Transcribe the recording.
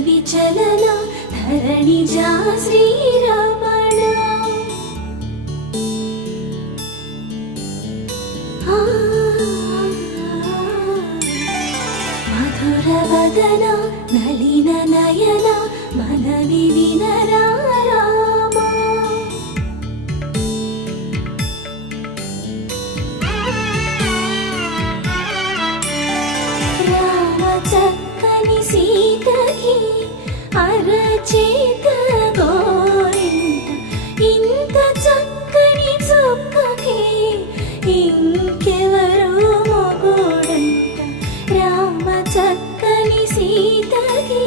విచలన ధరణిజా శ్రీరమణ మధుర వదన నళిన నయన మనవి వినరా రామా రామ చక్కని సీతకి అరచేత గోరింట ఇంత చక్కని చుక్కకి ఇంకెవరు మొగుడంట రామ చక్కని సీతకి